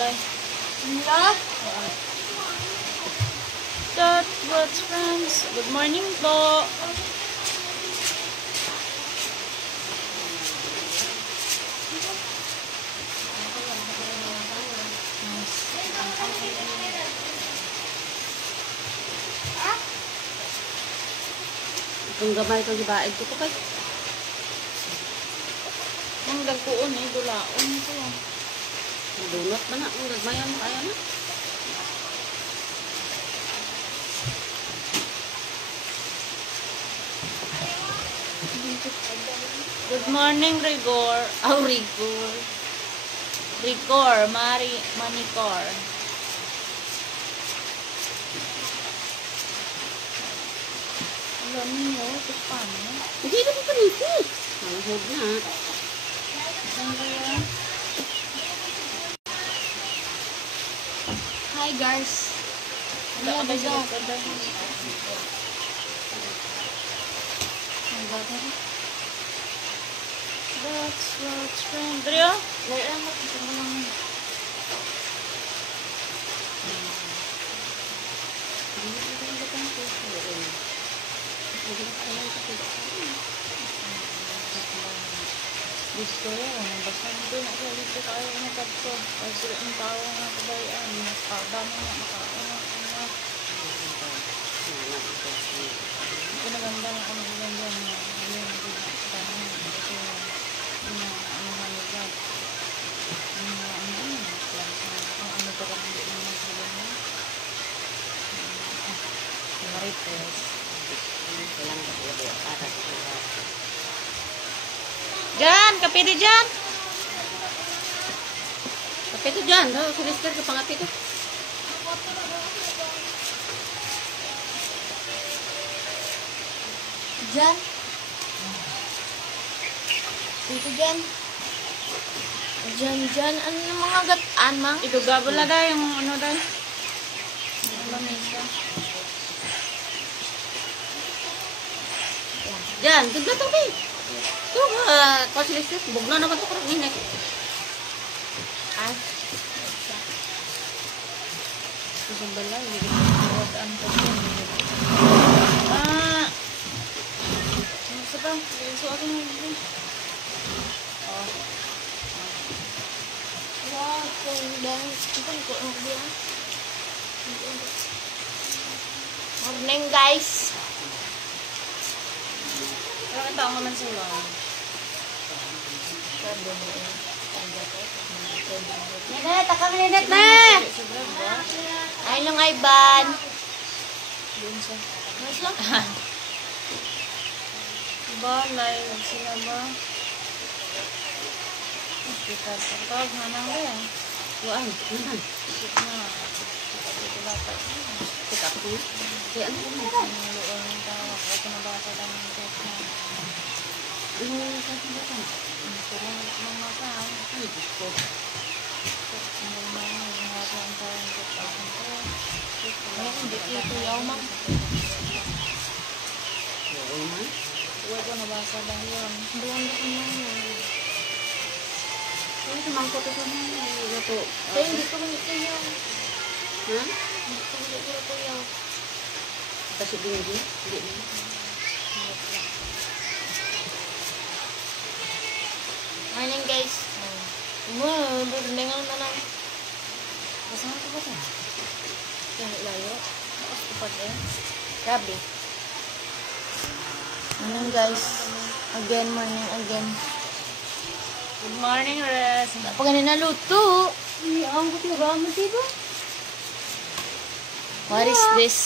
day. Love. What's friends? Good morning po. Kung gamay ko gibaid ko kay. Ang dagkuon eh dulaon ko. Dunot man na ang gagmayan kaya na. Good morning, Rigor. Oh, Rigor. Rigor, Manicor. Alam niyo, ito paano? Hindi na ko paniti. Malahog na. Saan kaya? Hi, guys. Ano ba ito? That's what's friend. Drio? Layan mo. Ito mo lang. Gusto yun. Basta hindi na kaya dito tayo nakapso. Ay sila ang tao nga kabayaan. Nakadami nga makaano. Ito na ganda na ano yan yan. Marites. Jan, kape di Jan. Kape to dyan. Silister ka pangapi to. Jan. Dito Jan. Jan. Ano yung mga gataan, ma? Igagabal na dahil yung ano dahil. Dyan, ganda to ba? Ito, kwa silister. Bugna naman to karang inek. Ay. Isang balay. Gataan ko. Ano sa ba? So, ako nga. Wow, kung dance. Ito ko ano ba? Morning, guys. Pero kita ako naman sila. Nenet, taka mo Nenet na! Ay lang ay ban. Mas lang? Ba, live sila ba? Kita tawag na nang rin. Waan, naman. Kita na. Ito dapat. Kita ko. Kaya ano ko na? Luon yung tawag. Ito nabasa lang yung text na. Ano yung kasi ba ito? Ito lang ang mga tao. Ay, gusto. Ang mga yung mga tawag yung text. Ay, hindi ito yaw mang. Oo man. Huwag ko nabasa lang yun. Doon ko na yun. Ay, tumangkot ito na. Ito. Kaya hindi ko man ito yaw. Ha? Hindi ko man ito yaw. Kasi binigyan? Hindi na. Morning guys. Wow, berdengan na lang. Masama ko ba ito? Yung layo. Tapos upad eh. Grabe. Morning guys. Again, morning again. Good morning, Res. Wala pa ganun naluto. Ang buti ba? Masiba? What is this?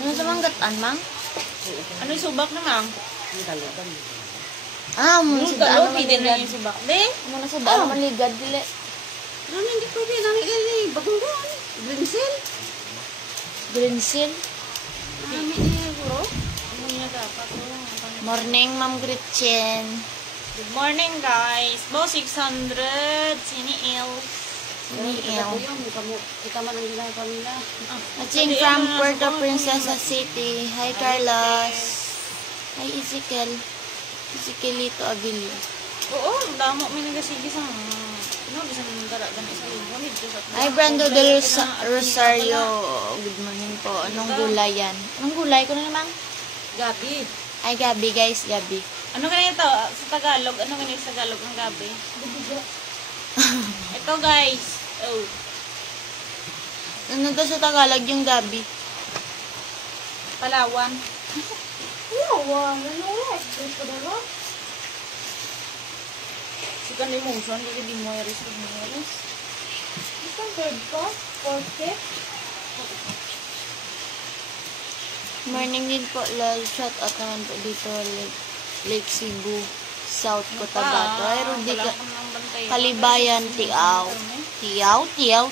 Ano sa manggataan, mang? Ano yung subak na, mang? Ang dalagan. Muna sa daan naman Pwede na ligad. yung subak. Di? Muna sa daan naman ligad, dili. Ano hindi pwede? Nang bagong doon. Grinsil. Green seal. Nami eh, bro. Ano niya dapat? Morning, Ma'am Gretchen. Good morning, guys. Bo, 600. Siniil. Siniil. Kita man ang ginagawa nila. Watching from Puerto Princesa City. Hi, Carlos. Hi, Ezekiel. Ezekielito Avilio. Oo, damo may nagasigi sa no bisan dara gani sa linggo dito sa. Ay, Brando del Rosario. Good morning po. Anong gulay yan? Anong gulay ko na naman? Gabi. Ay, gabi guys, gabi. Ano ganito sa Tagalog? Ano ganito sa Tagalog ang gabi? Ito guys. Oh. Ano to sa Tagalog yung gabi? Palawan. Sikan ni Muson, di mo iris mo iris. Morning din po, lol. Shout out naman po dito, Lake Cebu, South Cotabato. Ay, Rudy ka. Kalibayan, Tiaw. Tiaw.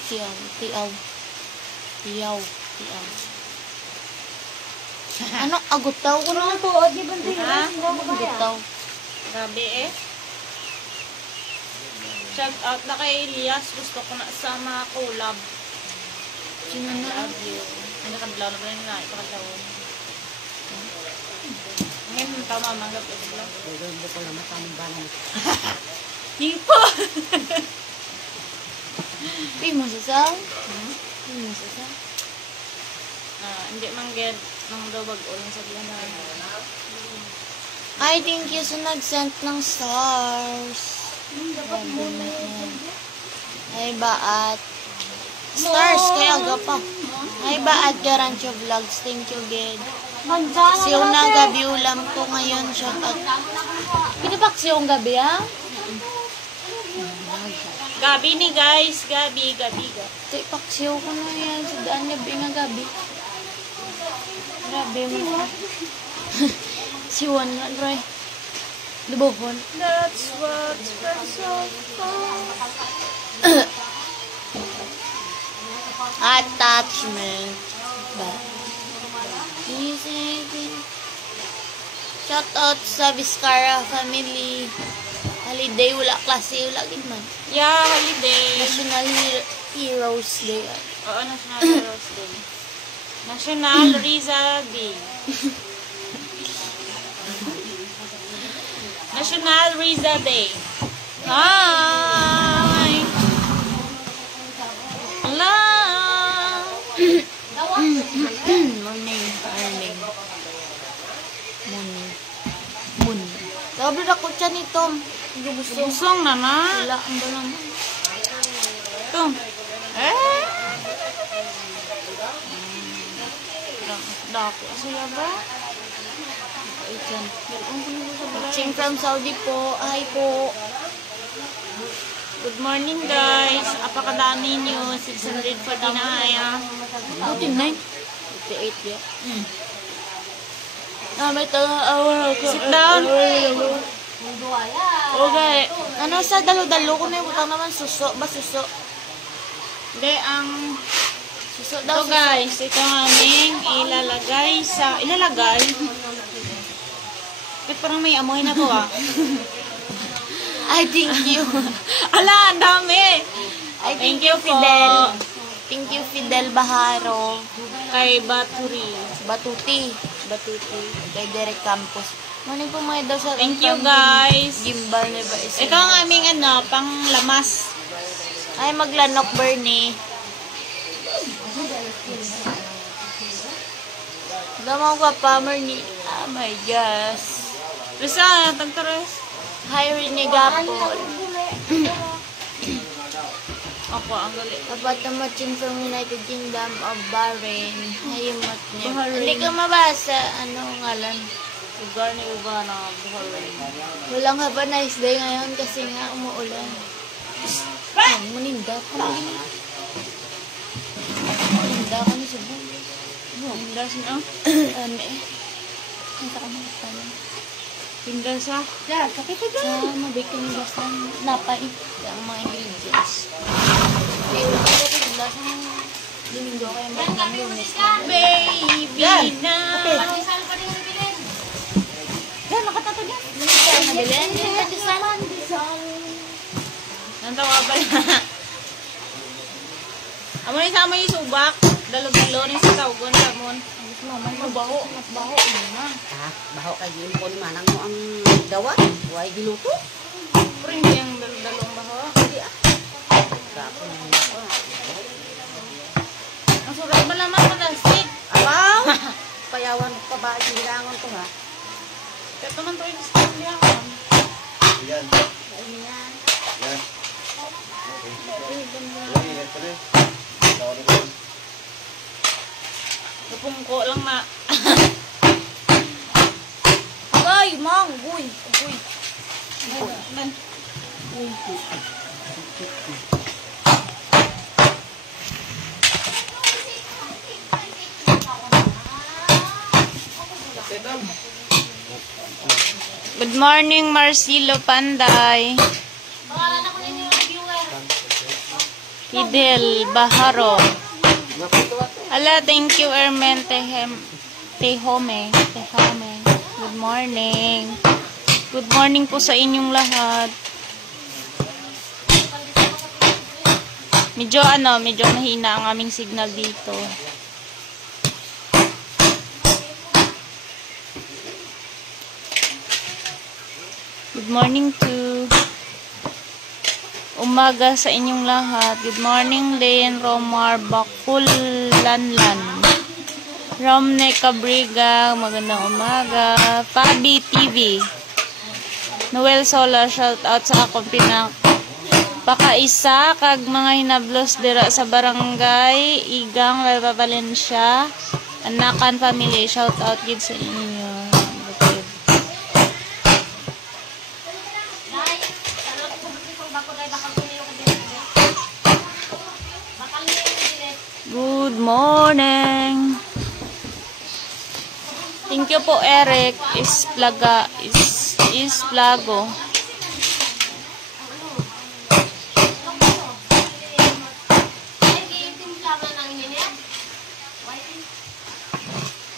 Ano? Agutaw ko na po. Agutaw. Grabe eh. Shout out na kay Elias. Gusto ko na sa mga collab. Sino I na? love you. Ay, nakadlaw na ba yun na? Ipakadlaw. Ngayon, tama manggap ito lang. Hindi ko naman tamang balang. Hipo! Pi mo sasaw? Pi mo sasaw? Hindi manggap nang daw bag-ulan sa biyan na. Ay, thank you sa nag-send ng stars. Dapat muna yun. Ay, baat. Stars, kaya pa. Ay, baat Garancho Vlogs. Thank you, Ged. Siyong na gabi ulam ko ngayon. Shout out. Pinapak siyong gabi, ha? Gabi ni guys. Gabi. Ito, ipaksiw ko na yan. Sa daan gabi nga gabi. Grabe mo. Siwan na, Roy. Lubuhon. That's what's special for. Attachment. Ba? Shout out sa Vizcara family. Holiday, wala klase, wala gid man. Yeah, holiday. National Heroes Day. Oo, National Heroes Day. National Riza Day. National Riza Day. Hi! Hello! Morning. Sabi na ko siya ni Tom. Gusto. Busong na na. Wala, ang dalang. Ito. Dako siya ba? Watching from Saudi po. Hi po. Good morning guys. Apakadami nyo. 649 ah. 49? 58 ya. May taga-awal ako. Sit down. Okay. Ano sa dalo-dalo ko na yung butang naman? Suso. Ba suso? Hindi, ang... Suso Ito daw. guys, ito ang aming ilalagay sa... Ilalagay? Ba't parang may amoy na to ah? Ay, thank you. Ala, ang dami! Ay, Thank you, Fidel. po. Thank you, Fidel Baharo. Kay Baturi. Batuti. Kay Derek Campos. Morning po mga daw sa... Thank you guys. Gimbal na ba isa? Ito ang aming ano, pang lamas. Ay, maglanok, Bernie. Gamaw ka pa, Bernie. Ah, my gosh. Risa, tagtares. Hi, Rene Gapol. Ako, ang galit. About the matching from United Kingdom of Bahrain. Ay, yung mat niya. Bahrain. Hindi ka mabasa. Ano ngalan? Lugar ni Uba na Bahrain. Walang have a nice day ngayon kasi nga umuulan. Ay, muninda ka na. Muninda ka na sa buhay. Pindas na. Ano eh? Nasa ka mga talan. Pindas ah. Sa mabikin gas lang. Napay. Ang mga ingredients. Kaya wala ko pindas ng Domingo kaya mga lunes na. Baby na. Yan, nakatato niya. Lunes na nabilin. Nantawa ba na? Amo ni sama yung subak. Dalo-dalo ni sa tawgon samon. Mabaho. Mas baho. Baho kay yun po ni manang mo ang gawa. Huwag giluto. Pring Ito man to yung step niya. Yan. Ayan. Yan. Napungko lang na. Agay, mang. Uy. Uy. Man. Good morning, Marcelo Panday. Fidel Baharo. Ala, thank you, Ermen Tehome. Good morning. Good morning po sa inyong lahat. Medyo mahina ang aming signal dito. Good morning to umaga sa inyong lahat. Good morning, Lynn Romar Bakulanlan. Romne Cabriga, magandang umaga. Fabi TV. Noel Sola, shout out sa akong pakaisa kag mga hinablos dira sa barangay Igang, Nueva Valencia. Anakan family, shout out gid sa inyo. Good morning. Thank you po, Eric Isplago.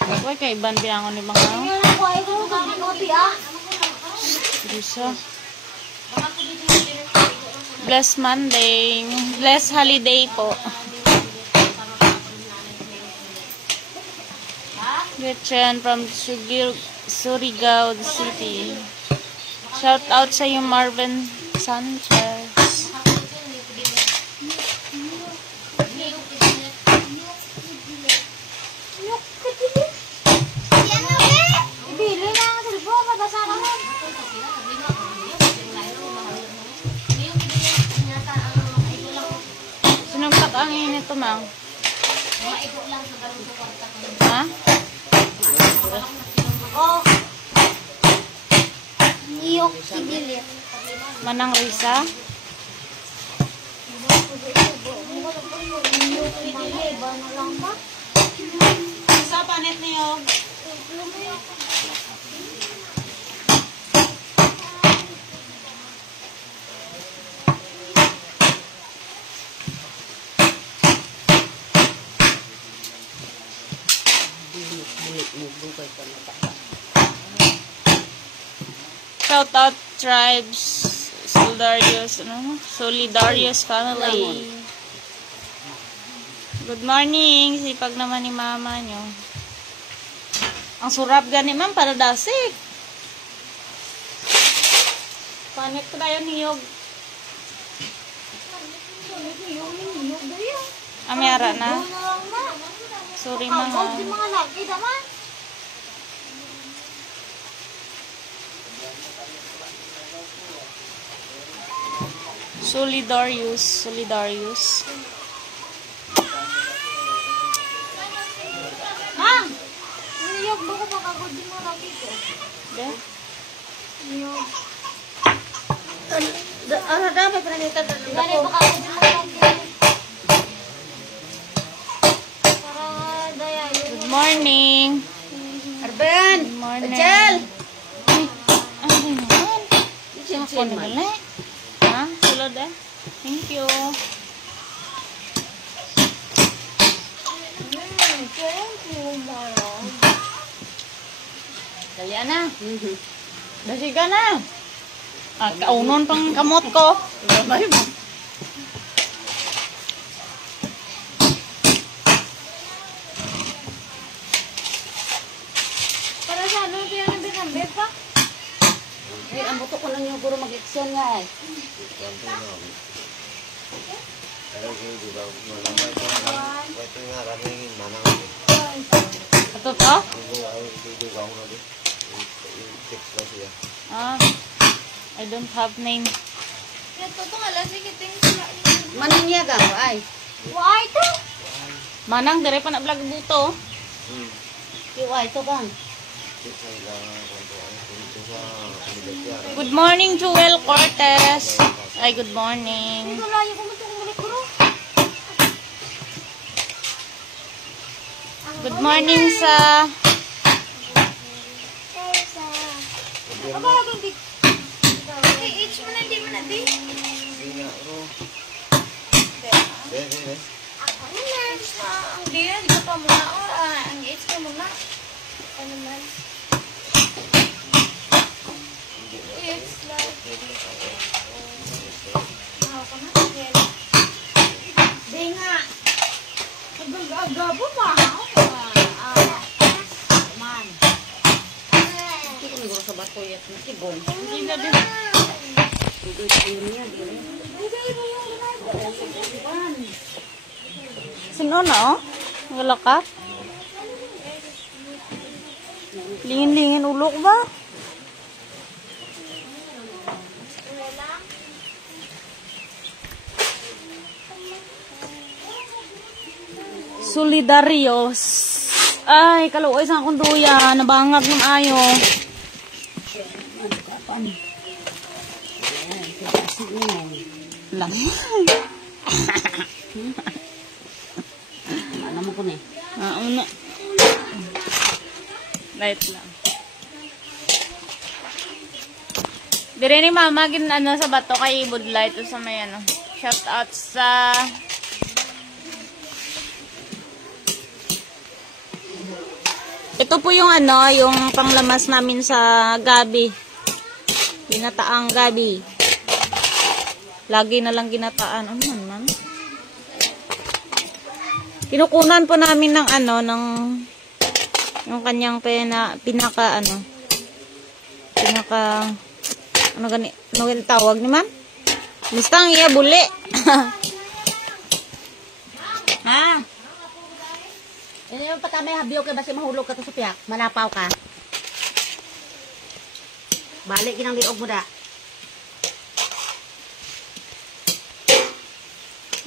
Huwag kay iban biyangon ni mga bisa. Bless Monday. Bless holiday po. Gretchen from Surigao City. Shout out sa iyo, Marvin Sanchez. Sinugtak ang init ito, Mang. Ha? Oh. Niyok sibilit. Manang Risa? Sa panit niyo? Shout out tribes, Solidarius family. Good morning, sipag naman ni mama nyo. Ang surap gani ma'am, para dasik. Panik ko tayo niyog. Amyara na. Sorry mahal. Solidarius. Mang! Niyog ba ko makagod din mo lagi ko? De? Niyog. Ano dapat pa nito? Gani ba kakagod din mo lagi? Para daya yun. Good morning. Arben! Good morning. Jel! Ano naman? Siya man. Ha? Sulod eh. Thank you. Thank you, Mara. Kaya na. Dasi ka na. Kaunon pang kamot ko. Gamay mo. Para sa ano ito yan ang binambit pa? Eh, ang buto ko lang yung guro mag-leksyon nga eh. Ito to? Text lang siya. Ah, I don't have name. Maninya ka mo ay. Manang, dire pa na vlog buto. Kiwa ito bang. Good morning, Joel Cortez. Ay, good morning. Good morning sa... Sa bato yat na kibong. Sino na, oh? Wala ka? Lingin-lingin ulo ko ba? Solidarios. Ay, kaluoy sa akong duya. Nabangag ng ayo. Lang. Ano mo ko ni? Una. Light lang. Dire ni mama gin ano sa bato kay Budlight sa may ano. Shout out sa ito po yung ano, yung panglamas namin sa gabi. Ginataang gabi. Lagi na lang ginataan. Ano man? Kinukunan po namin ng ano, ng yung kanyang pinaka ano gani tawag ni ma'am? Listang iya buli. Ha? Ini yung patamay habyo kay basi mahulog ka to sa piyak. Malapaw ka. Balik ginang liog mo da.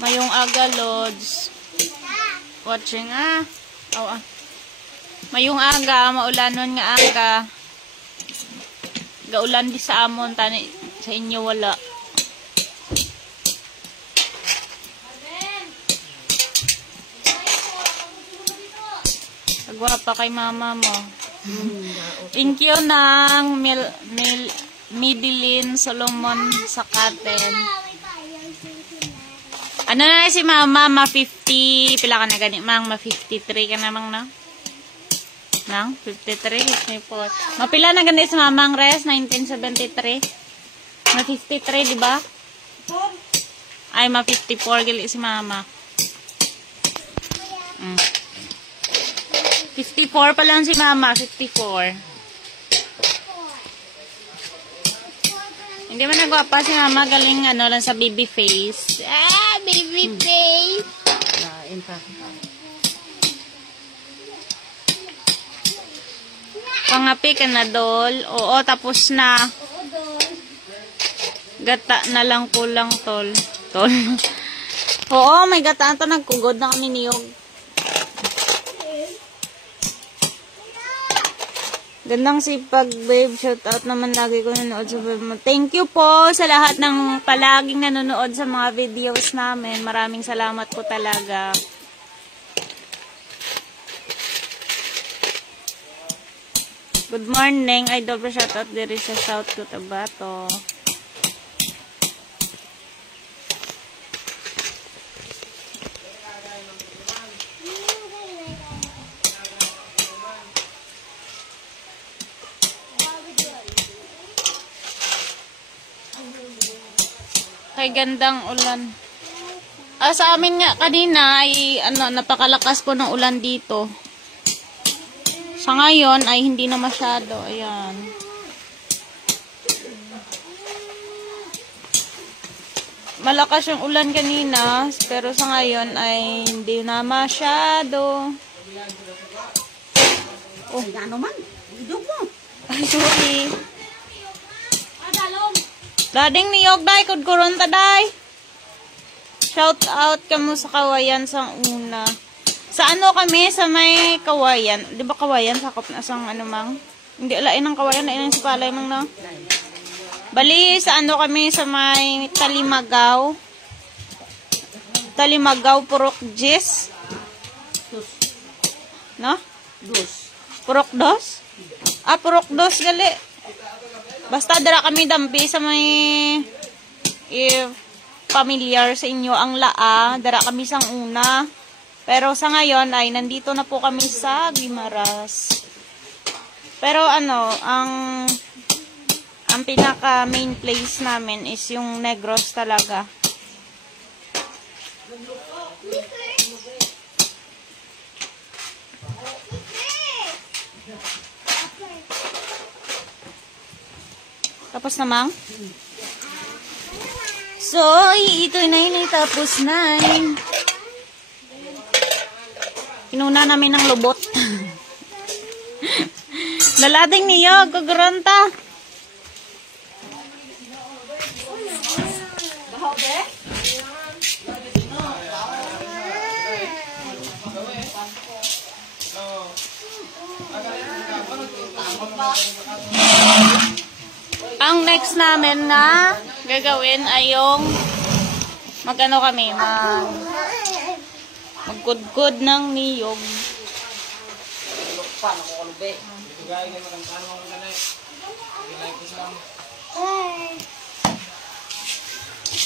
Mayong aga, Lods. Watching, Oh, Mayong aga, maulanon nga aga. Gaulan di sa amon, tani sa inyo wala. Agwapa kay mama mo. Thank you ng Midilin Solomon sa Katen. Ano na si mama, ma-50, pila ka na gani, mang ma-53 ka namang na? Nang? 53, 54. Mapila na gani si mamang res, 1973. Ma-53, di ba? Ay, ma-54 gali si mama. 54 pa lang si mama, 54. Hindi man nagwapa si mama, galing ano lang sa baby face. Baby face! Lain pa. Pangapi ka na, Dol. Oo, tapos na. Gata na lang kulang, Tol. Tol. Oo, may gata. Ito, nagkugod na kami niyog. Gandang sipag, babe. Shout out naman lagi ko nanonood sa babe mo. Thank you po sa lahat ng palaging nanonood sa mga videos namin. Maraming salamat po talaga. Good morning. I double shout out diri sa South Cotabato. Kay gandang ulan. Sa amin nga kanina ay napakalakas po ng ulan dito. Sa ngayon ay hindi na masyado. Ayan. Malakas yung ulan kanina, pero sa ngayon ay hindi na masyado. Oh, ano man? Idog mo. Ay, sorry. Dading niyog, day. Kudkuron ta, day. Shout out kamo sa Kawayan sa una. Sa ano kami, sa may Kawayan. Di ba Kawayan? Sakop na sang ano mang. Hindi, alain ng Kawayan. Alain ng Sipalay mang na. Bali, sa ano kami, sa may Talimagaw. Talimagaw, Purok Jis. No? Purok Dos? Ah, Purok Dos, gali. Basta dara kami dampi sa may familiar sa inyo ang laa. Dara kami sang una. Pero sa ngayon ay nandito na po kami sa Guimaras. Pero ano, ang pinaka main place namin is yung Negros talaga. Tapos na, Mang? So, ito na yun. Tapos na. Inuna namin ng lubot. Lalading niyo. Guguranta. Ang next namin na gagawin ay yung magano kami, magkudkod ng niyog.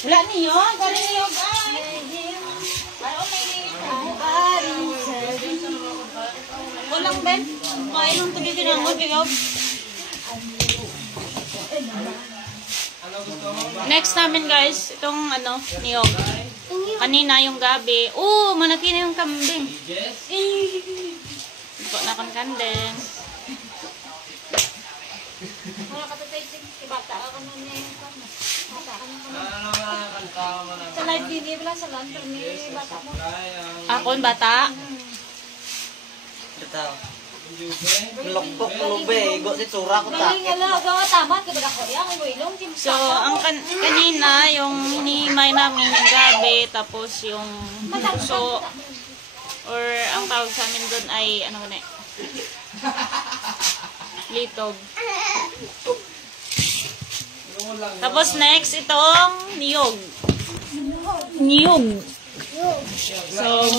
Wala niyo, gali niyog ay. Kulang ben, kain ng tubi tinamod, ikaw. Next namin guys, itong ano, niyog. Kanina yung gabi. Oh, manaki na yung kambing. Ito na kang kandeng. Wala ka tatay bata ka na niya yung kambing. Bata ka na kambing. Sa live TV pala sa lantern ni bata mo. Ako yung bata? Ito. Luktok lube, go si tsura ko takit. So, ang kanina, yung hinihimay namin yung gabi, tapos yung puso, or ang tawag sa amin doon ay, ano ba na litog. Tapos next, itong niyog. Niyog. So,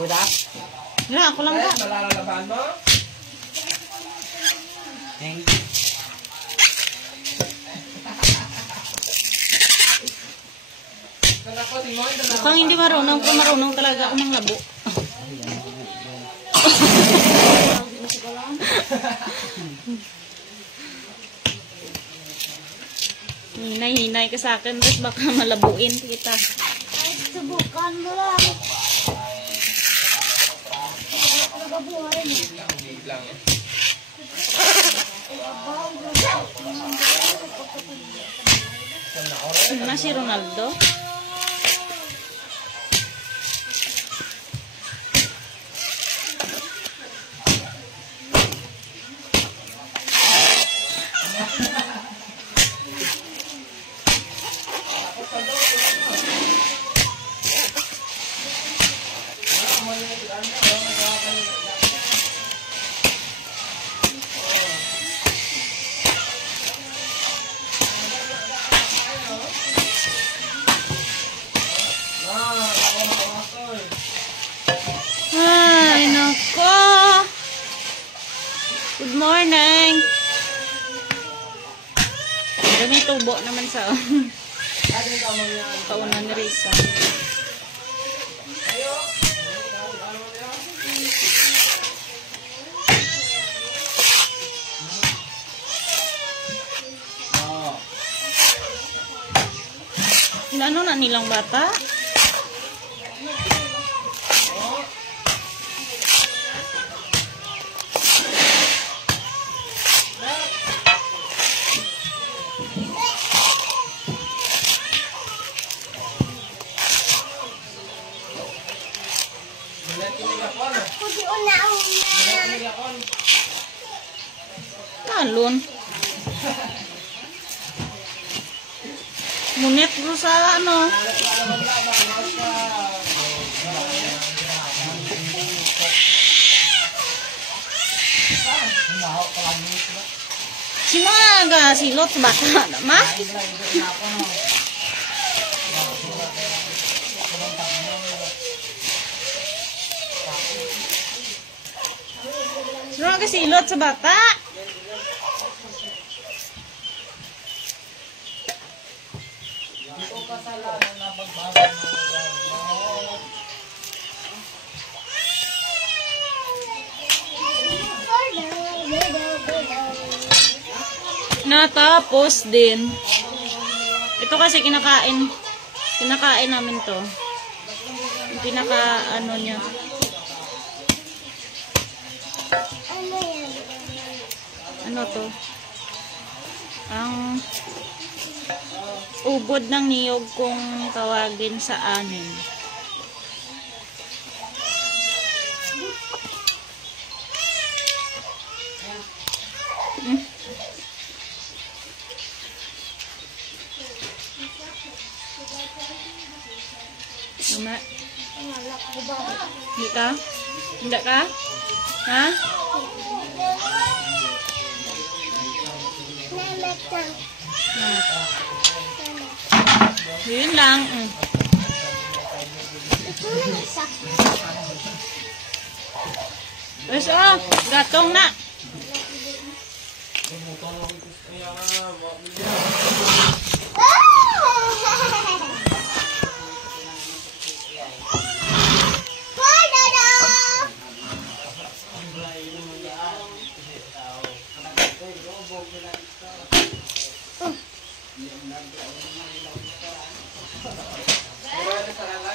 Udah? wala, ako lang ba? Malalaban mo? Mukhang hindi marunong, kung marunong talaga ako ng labo. Hinay-hinay ka sa akin, tapos baka malabuin kita. Ay, subukan mo lang. Na si Ronaldo? Ay, nako. Good morning. May tubo naman sa kaunan ni Risa. Ano na nilang bata? Alon. Munit ko sa ano. Sino nga silot sa bata ma? Sino nga silot sa bata? Natapos din. Ito kasi kinakain namin to. Yung pinaka ano niya. Ano to? Ang ubod ng niyog kung tawagin sa amin. Mama. Hindi ka? Hindi ka? Ha? Yun lang. Wes oh, gatong na.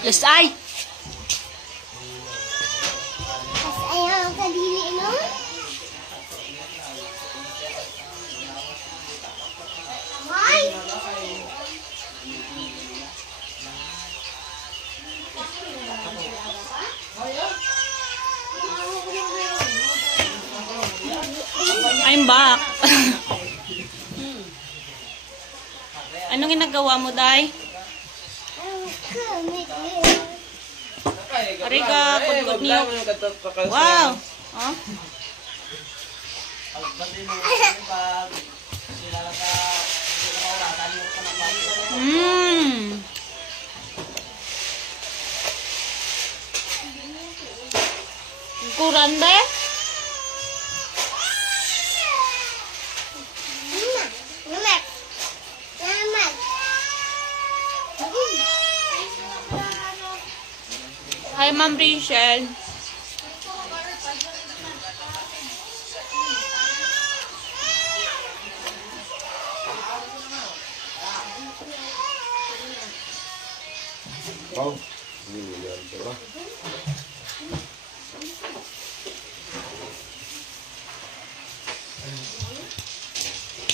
Yes, ay. Ayaw ka dili, no? Ay! I'm back. Anong ginagawa mo, Day? Ariga, pagod niyo. Wow! Oh? Kurang deh. Hi, Ma'am Rachel. Oh, ini ya, coba.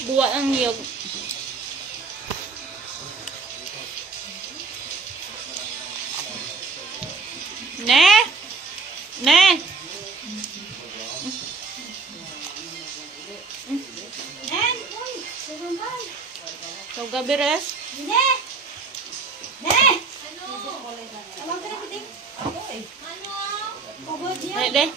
Buat ang niyog. Ne? Ne? Kau gabi res? Ne? Ne? Naik deh.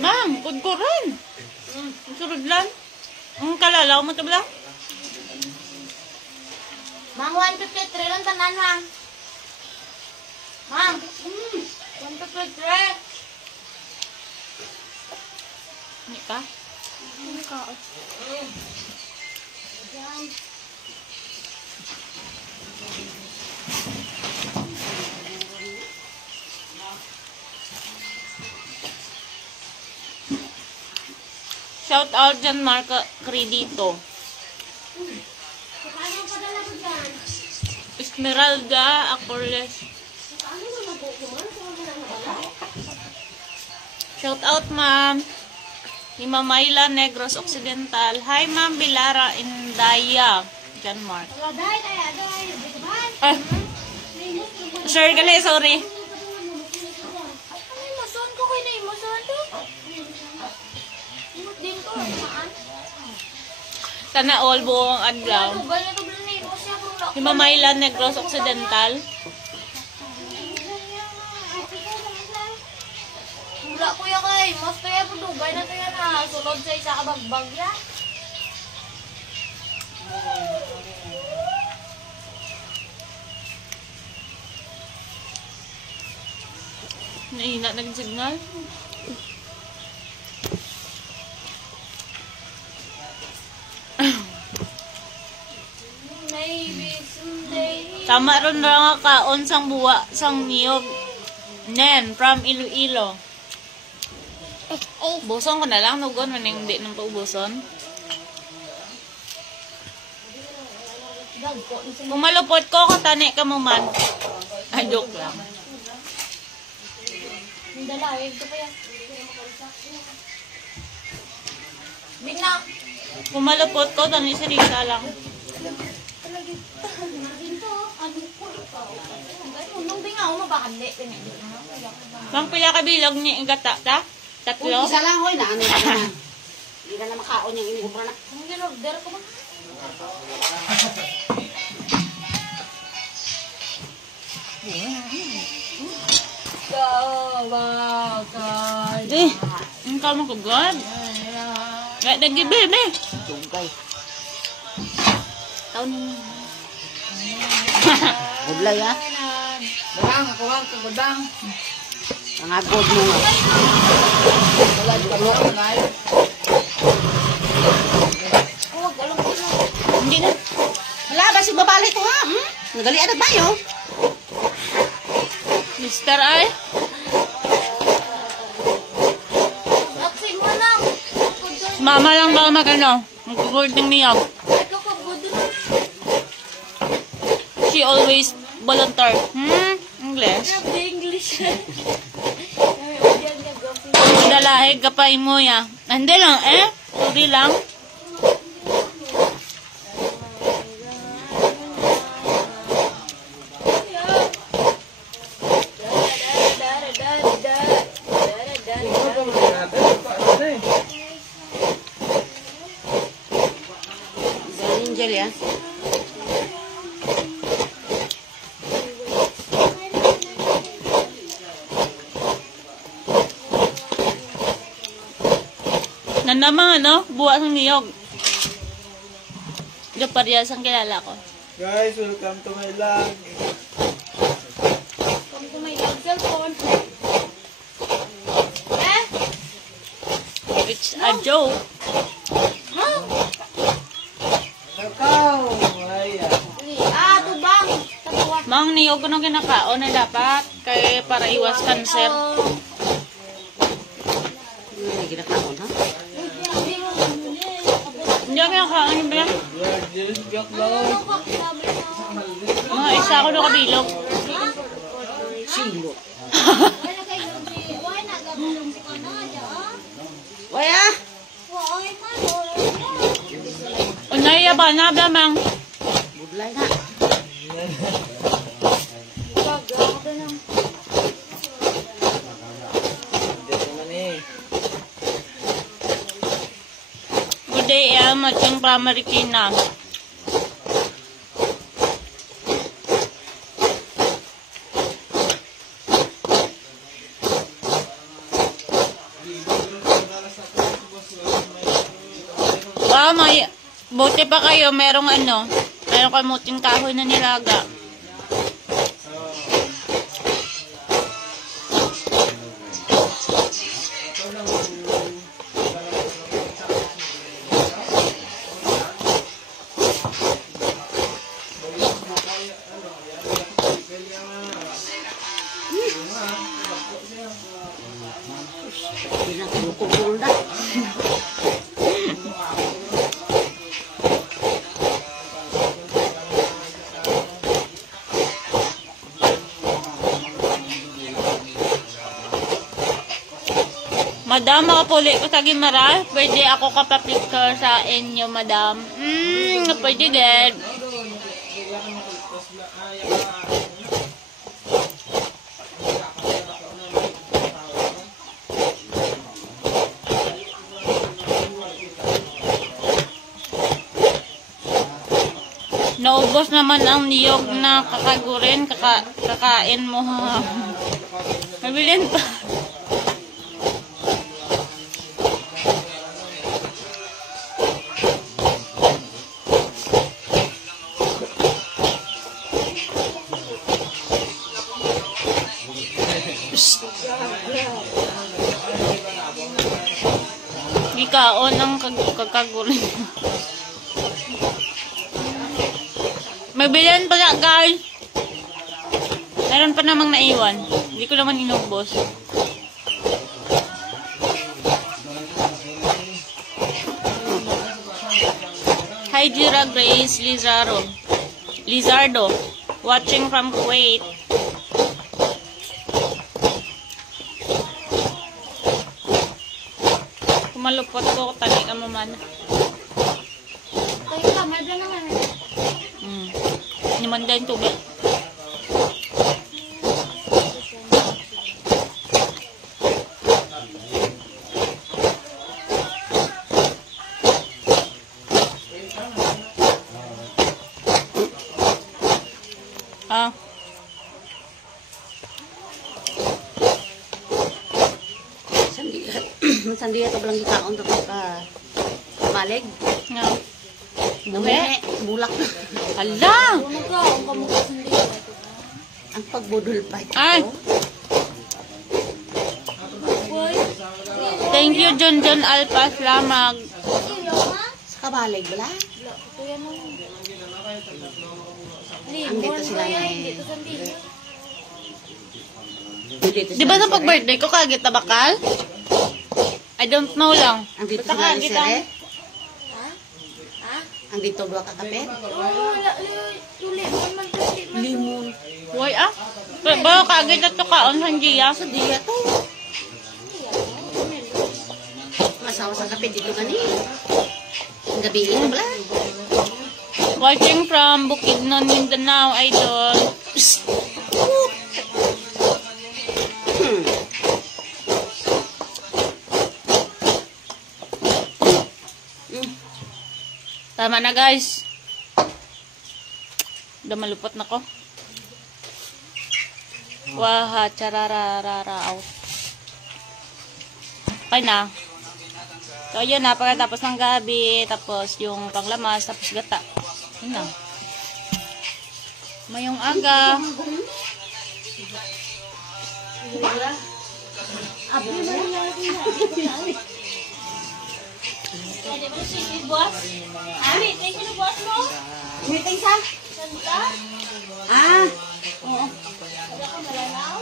Ma'am, kudkuran. Surod lang. Ang kalalaw mo ito ba? Mang 153 lang tanan, Mang. Mang, 153. Ini ka? Ini ka. Yan. Shout out dyan, Marka Credito. Esmeralda Acorles. Shout out, ma'am. Ni Mamayla Negros Occidental. Hi, ma'am Bilara Indaya. John Mark. Ay. Sure, gali, sorry. Sana all buong adlaw. Ni Mamayla Negros Occidental. Wala kuya kay, mas kaya po dugay na ito yan ha. Sulod sa isa kabagbag ya. Naina nag-signal. Maybe someday. Tama ron na nga kaon sang buwa sang niyog. Nen from Iloilo. Buson ko na lang nugon man yung hindi nang paubuson. Kung malupot ko, katani ka mo man. Ay, joke lang. Yung dalawig ko pa yan. Bigla. Kung malupot ko, tani si Risa lang. Nung bingaw mo ba kandi? Mang pila ka bilog ni gata ta? Tatlo? Isa lang, hoy, na ano na naman. Hindi na makaon yung inubra na. Ang ginorder ko ba? Di, ang kamo ko God. Gaya nag-ibe, be. Tugay. Taon. Budlay, ha? Barang, ako ang kabadang. Nangagod mo nga. Hindi na. Wala ba si babali ko, ha? Hmm? Nagalian na tayo. Mister ay. Aksing mo lang. Mama lang ba magano? Mag-gold ng niyog. Ito ka budo na. She always volunteer. English. Grabe English. Dalahig kapay mo ya. Hindi lang eh. Sorry lang. Angel, ya. Nanamang ano, buwas ng niyog. Ito parehas ang kilala ko. Guys, welcome to my vlog. Kung kumayag cellphone. It's a joke. Ikaw! Ay, Tubang. Tatawa. Mang niyog ko nung kinakaon na dapat kay para iwas cancer. Hindi ginakaon, ha? Hindi ako kinakaon yung ba? joke lang. Mga isa ako na kabilog. Silo. Wala kayo si... Why na gabulong si Kanada? Waya! Why man? Unay ba na ba mang? Budlay na. Dito naman eh. Good day, matching primary kina. May buti pa kayo, merong ano, merong kamuting kahoy na nilaga. Pinakukul na. Madam, makapuli ko sa Gimara. Pwede ako kapapicture sa inyo, madam. Pwede din. Naubos naman ang niyog na kakagurin. Kakain mo, ha. Mabilin pa. Gikaon ang kakagurin. Mabilin pa nga, guys. Meron pa namang naiwan. Hindi ko naman inubos. Hi, Jira Grace Lizardo. Watching from Kuwait. Kumalupot ko, tali ka mo man. Kayo lang, may plan naman. Nimanda yung tubig. Sandiya ito balang gitaon tapos ka malig. Nga. Namuli, bulak. Hala! Ano ka? Ang kamukha sandila. Ang pagbudol pa ito. Ay! Boy, Thank you, John Alpas Lamag. Sa kabalig, wala? ito yan mo. Ang dito sila na eh. Dito sandila. Di ba sa pag-birthday ko kagit na bakal? I don't know lang. Ang dito Basta sila ni kagit Sir, Ha? eh? Ha? Ang dito dua kakapit? Wala. Tuli. Man, tuli. Limon. Why ah? Ba kagit na to kaon Sandiya? Sandiya to. Masawa sa kapit dito gani. Ang gabi ito wala. Watching from Bukidnon, Mindanao, idol. Tama na, guys. Malupot na ko. Waha, chararararaw. Okay na. So, yun na. Pagkatapos ng gabi, tapos yung panglamas, tapos gata. Yun na. Mayong aga. Pwede mo si boss? Ami, thank you boss mo. Meeting sa? Santa? Ah. Oo. Ada ko malalaw?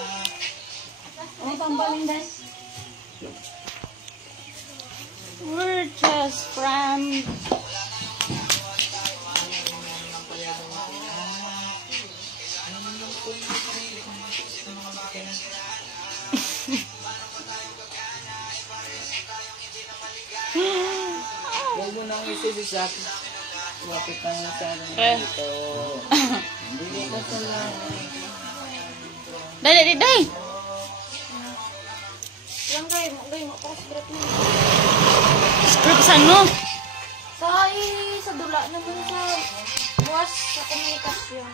Ano pang balindas? We're just friends. Huwag mo nang isisisak. Lapit na nga sa akin Eh. dito. Hindi ko sa lang. Dali, dali. Lang gay, mapakasbret mo. Script sa ano? Sa dula naman sa buwas sa komunikasyon.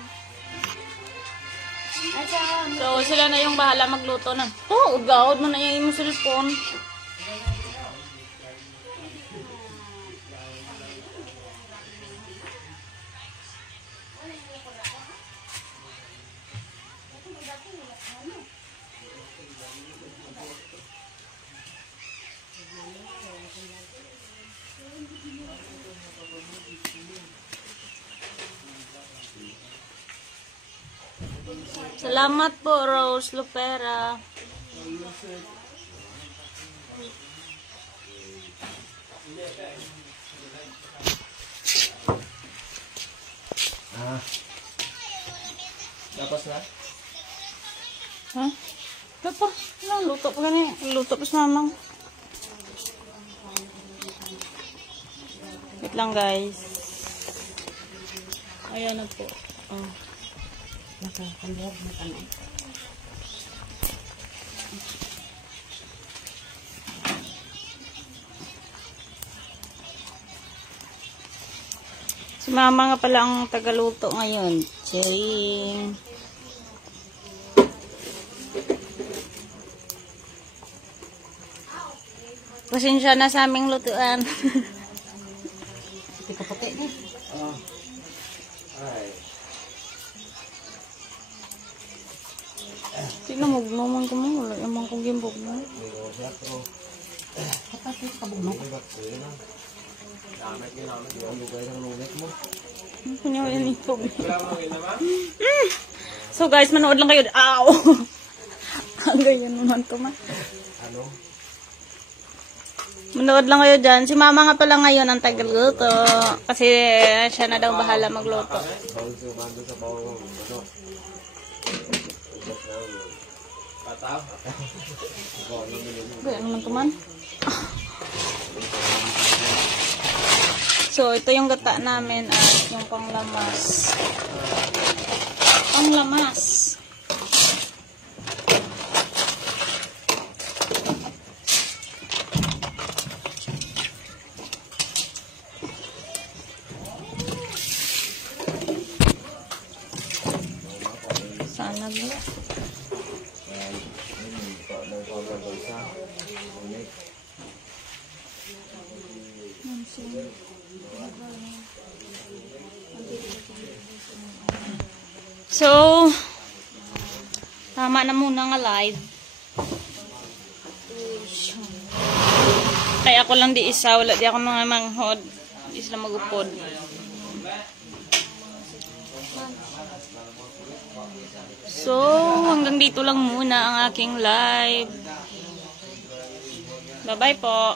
Ay, sa So, sila na yung bahala magluto na. Oh, ugawad mo na yung cellphone. Salamat po, Rose Lupera. Tapos na? Ha? Ito pa. Luto pa ganyan. Luto pa sa mamang. Wait lang guys. Ayan na po. Oh. Nakakandog na tanong. Si mama nga pala ang tagaluto ngayon. Charing. Pasensya na sa aming lutuan. Hindi ka puti na. Sino magnaman ko mo? Wala naman kong gimbog mo. Kapag kabog mo. Kunya yan ito. So guys, manood lang kayo. Ow! Ang ganyan naman to ma. Manood lang kayo dyan. Si mama nga pala ngayon ang tagaluto. Kasi siya na daw bahala magluto. Ganyan naman to man. So, ito yung gata namin at yung panglamas. Panglamas. Sana ba? So, tama na muna nga live. Kaya ako lang di isa, wala di ako mga manghod. Di sila magupod. So, hanggang dito lang muna ang aking live. Bye-bye po.